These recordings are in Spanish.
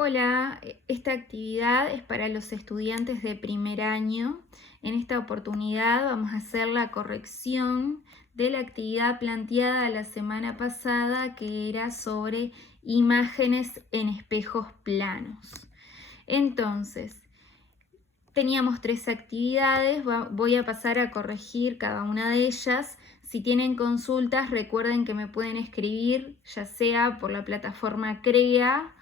Hola, esta actividad es para los estudiantes de primer año. En esta oportunidad vamos a hacer la corrección de la actividad planteada la semana pasada, que era sobre imágenes en espejos planos. Entonces, teníamos 3 actividades, voy a pasar a corregir cada una de ellas. Si tienen consultas, recuerden que me pueden escribir, ya sea por la plataforma CREA,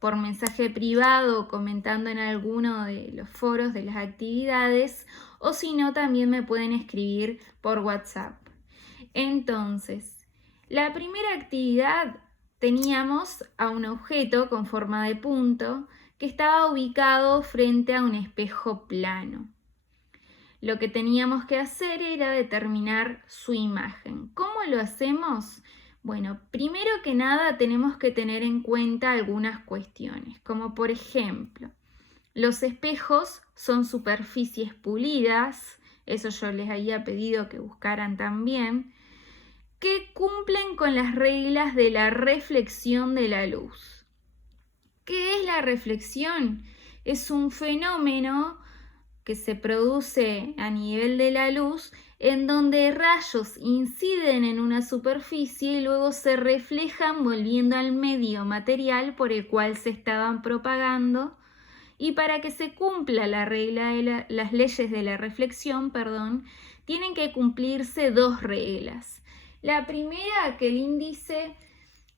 por mensaje privado comentando en alguno de los foros de las actividades, o si no, también me pueden escribir por WhatsApp. Entonces, la primera actividad teníamos a un objeto con forma de punto que estaba ubicado frente a un espejo plano. Lo que teníamos que hacer era determinar su imagen. ¿Cómo lo hacemos? Bueno, primero que nada tenemos que tener en cuenta algunas cuestiones, como por ejemplo, los espejos son superficies pulidas, eso yo les había pedido que buscaran también, que cumplen con las reglas de la reflexión de la luz. ¿Qué es la reflexión? Es un fenómeno que se produce a nivel de la luz, en donde rayos inciden en una superficie y luego se reflejan volviendo al medio material por el cual se estaban propagando. Y para que se cumpla la regla de las leyes de la reflexión, tienen que cumplirse 2 reglas. La primera, que el índice,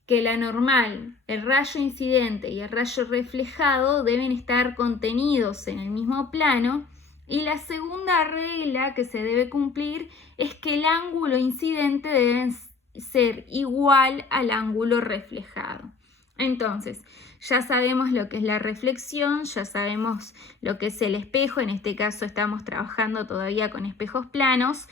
que la normal, el rayo incidente y el rayo reflejado deben estar contenidos en el mismo plano. Y la segunda regla que se debe cumplir es que el ángulo incidente debe ser igual al ángulo reflejado. Entonces, ya sabemos lo que es la reflexión, ya sabemos lo que es el espejo, en este caso estamos trabajando todavía con espejos planos,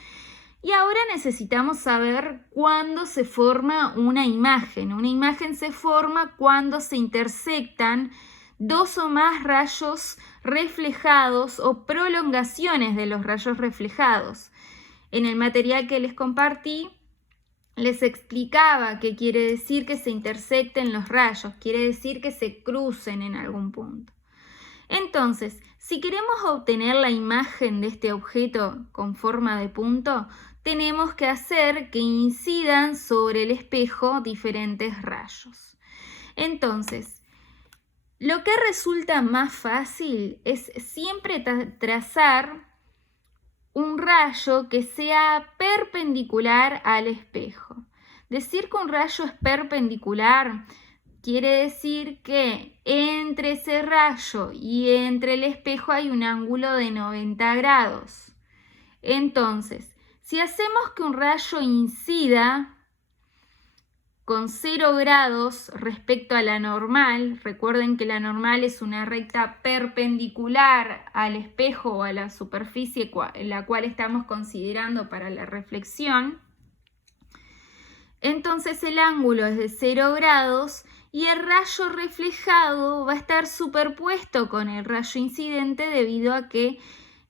y ahora necesitamos saber cuándo se forma una imagen. Una imagen se forma cuando se intersectan 2 o más rayos reflejados o prolongaciones de los rayos reflejados. En el material que les compartí, les explicaba qué quiere decir que se intersecten los rayos, quiere decir que se crucen en algún punto. Entonces, si queremos obtener la imagen de este objeto con forma de punto, tenemos que hacer que incidan sobre el espejo diferentes rayos. Entonces, lo que resulta más fácil es siempre trazar un rayo que sea perpendicular al espejo. Decir que un rayo es perpendicular quiere decir que entre ese rayo y entre el espejo hay un ángulo de 90 grados. Entonces, si hacemos que un rayo incida con 0 grados respecto a la normal, recuerden que la normal es una recta perpendicular al espejo o a la superficie en la cual estamos considerando para la reflexión, entonces el ángulo es de 0 grados y el rayo reflejado va a estar superpuesto con el rayo incidente debido a que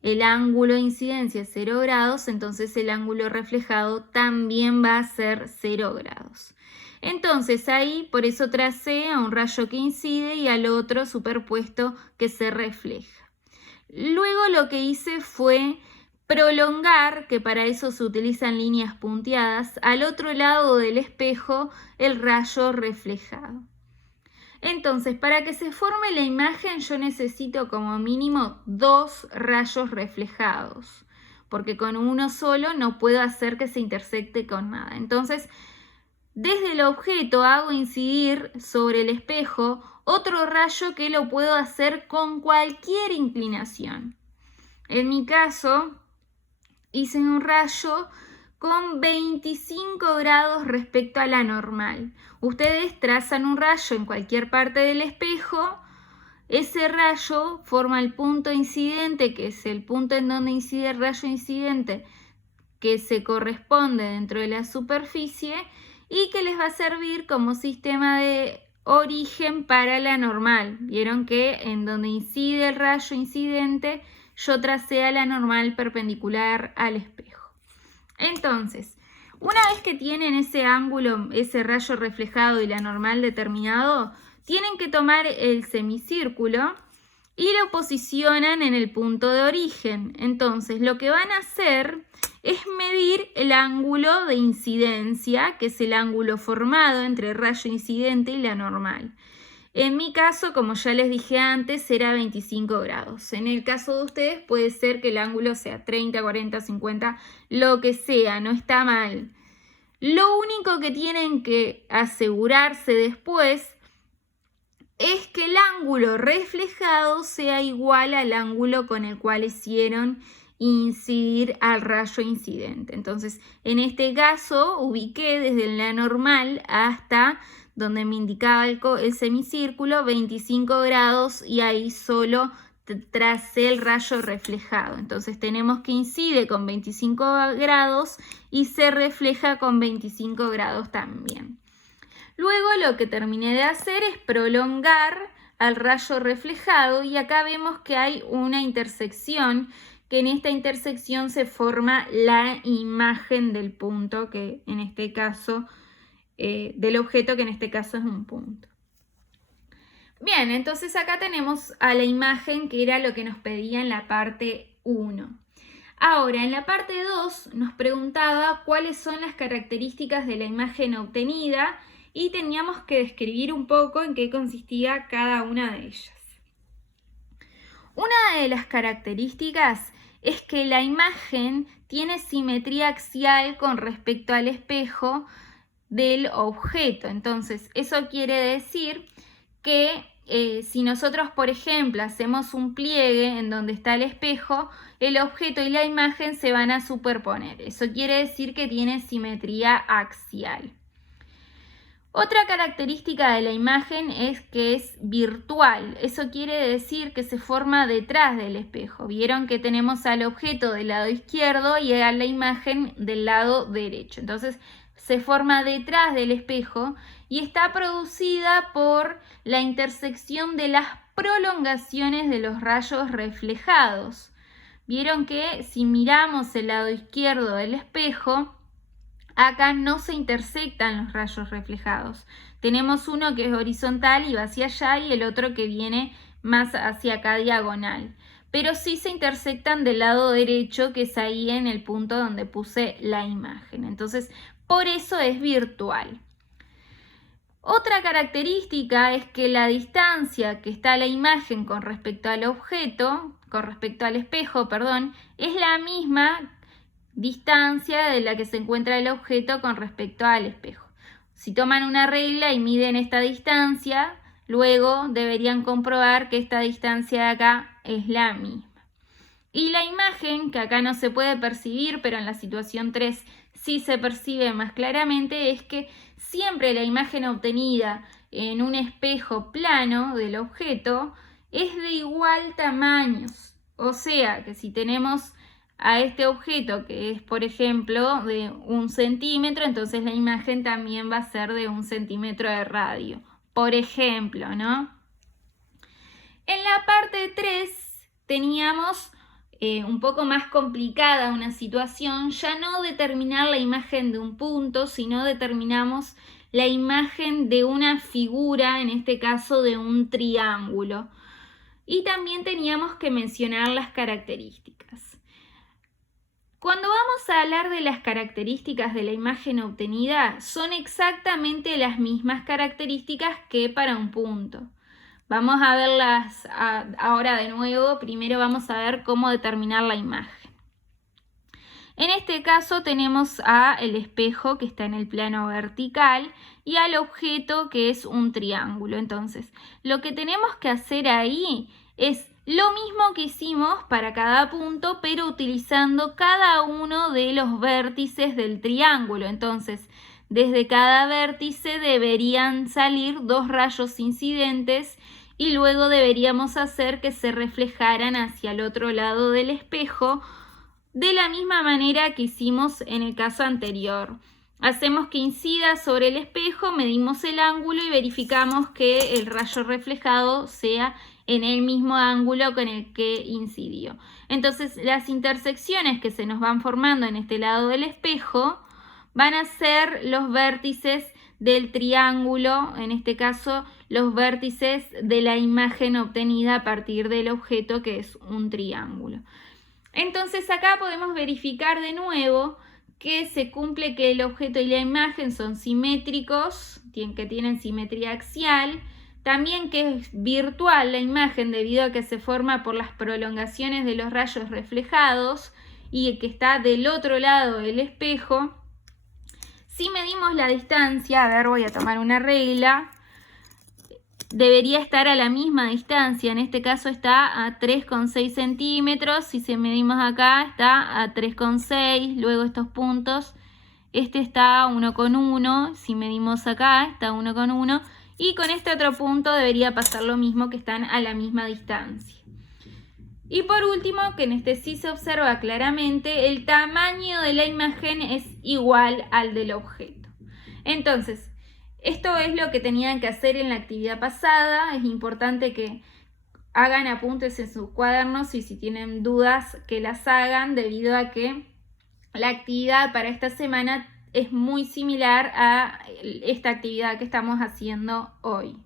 el ángulo de incidencia es 0 grados, entonces el ángulo reflejado también va a ser 0 grados. Entonces ahí por eso tracé a un rayo que incide y al otro superpuesto que se refleja. Luego lo que hice fue prolongar, que para eso se utilizan líneas punteadas, al otro lado del espejo el rayo reflejado. Entonces, para que se forme la imagen yo necesito como mínimo 2 rayos reflejados, porque con uno solo no puedo hacer que se intersecte con nada. Entonces, desde el objeto hago incidir sobre el espejo otro rayo que lo puedo hacer con cualquier inclinación. En mi caso, hice un rayo con 25 grados respecto a la normal. Ustedes trazan un rayo en cualquier parte del espejo, ese rayo forma el punto incidente, que es el punto en donde incide el rayo incidente, que se corresponde dentro de la superficie y que les va a servir como sistema de origen para la normal. Vieron que en donde incide el rayo incidente yo tracé a la normal perpendicular al espejo. Entonces, una vez que tienen ese ángulo, ese rayo reflejado y la normal determinado, tienen que tomar el semicírculo y lo posicionan en el punto de origen. Entonces, lo que van a hacer es medir el ángulo de incidencia, que es el ángulo formado entre el rayo incidente y la normal. En mi caso, como ya les dije antes, era 25 grados. En el caso de ustedes puede ser que el ángulo sea 30, 40, 50, lo que sea, no está mal. Lo único que tienen que asegurarse después es que el ángulo reflejado sea igual al ángulo con el cual hicieron incidir al rayo incidente. Entonces, en este caso, ubiqué desde la normal hasta donde me indicaba el semicírculo 25 grados y ahí solo tracé el rayo reflejado. Entonces, tenemos que incide con 25 grados y se refleja con 25 grados también. Luego lo que terminé de hacer es prolongar al rayo reflejado y acá vemos que hay una intersección, que en esta intersección se forma la imagen del punto, que en este caso, del objeto, que en este caso es un punto. Bien, entonces acá tenemos a la imagen, que era lo que nos pedía en la parte 1. Ahora, en la parte 2 nos preguntaba cuáles son las características de la imagen obtenida y teníamos que describir un poco en qué consistía cada una de ellas. Una de las características es que la imagen tiene simetría axial con respecto al espejo del objeto. Entonces, eso quiere decir que si nosotros, por ejemplo, hacemos un pliegue en donde está el espejo, el objeto y la imagen se van a superponer. Eso quiere decir que tiene simetría axial. Otra característica de la imagen es que es virtual. Eso quiere decir que se forma detrás del espejo. Vieron que tenemos al objeto del lado izquierdo y a la imagen del lado derecho. Entonces, se forma detrás del espejo y está producida por la intersección de las prolongaciones de los rayos reflejados. Vieron que si miramos el lado izquierdo del espejo, acá no se intersectan los rayos reflejados. Tenemos uno que es horizontal y va hacia allá y el otro que viene más hacia acá diagonal. Pero sí se intersectan del lado derecho, que es ahí en el punto donde puse la imagen. Entonces, por eso es virtual. Otra característica es que la distancia que está la imagen con respecto al objeto, con respecto al espejo, perdón, es la misma distancia de la que se encuentra el objeto con respecto al espejo. Si toman una regla y miden esta distancia, luego deberían comprobar que esta distancia de acá es la misma. Y la imagen, que acá no se puede percibir, pero en la situación 3 sí se percibe más claramente, es que siempre la imagen obtenida en un espejo plano del objeto es de igual tamaño. O sea que si tenemos a este objeto que es, por ejemplo, de 1 centímetro, entonces la imagen también va a ser de 1 centímetro de radio, por ejemplo, ¿no? En la parte 3 teníamos un poco más complicada una situación, ya no determinar la imagen de un punto, sino determinamos la imagen de una figura, en este caso de un triángulo. Y también teníamos que mencionar las características. Cuando vamos a hablar de las características de la imagen obtenida, son exactamente las mismas características que para un punto. Vamos a verlas ahora de nuevo. Primero vamos a ver cómo determinar la imagen. En este caso tenemos el espejo que está en el plano vertical y al objeto que es un triángulo. Entonces, lo que tenemos que hacer ahí es lo mismo que hicimos para cada punto, pero utilizando cada uno de los vértices del triángulo. Entonces, desde cada vértice deberían salir 2 rayos incidentes y luego deberíamos hacer que se reflejaran hacia el otro lado del espejo de la misma manera que hicimos en el caso anterior. Hacemos que incida sobre el espejo, medimos el ángulo y verificamos que el rayo reflejado sea en el mismo ángulo con el que incidió. Entonces, las intersecciones que se nos van formando en este lado del espejo van a ser los vértices del triángulo, en este caso los vértices de la imagen obtenida a partir del objeto, que es un triángulo. Entonces acá podemos verificar de nuevo que se cumple que el objeto y la imagen son simétricos, que tienen simetría axial, también que es virtual la imagen debido a que se forma por las prolongaciones de los rayos reflejados y que está del otro lado del espejo. Si medimos la distancia, a ver, voy a tomar una regla, debería estar a la misma distancia, en este caso está a 3,6 centímetros, si medimos acá está a 3,6, luego estos puntos, este está a 1,1, si medimos acá está a 1,1 y con este otro punto debería pasar lo mismo, que están a la misma distancia. Y por último, que en este sí se observa claramente, el tamaño de la imagen es igual al del objeto. Entonces, esto es lo que tenían que hacer en la actividad pasada. Es importante que hagan apuntes en sus cuadernos y si tienen dudas que las hagan, debido a que la actividad para esta semana es muy similar a esta actividad que estamos haciendo hoy.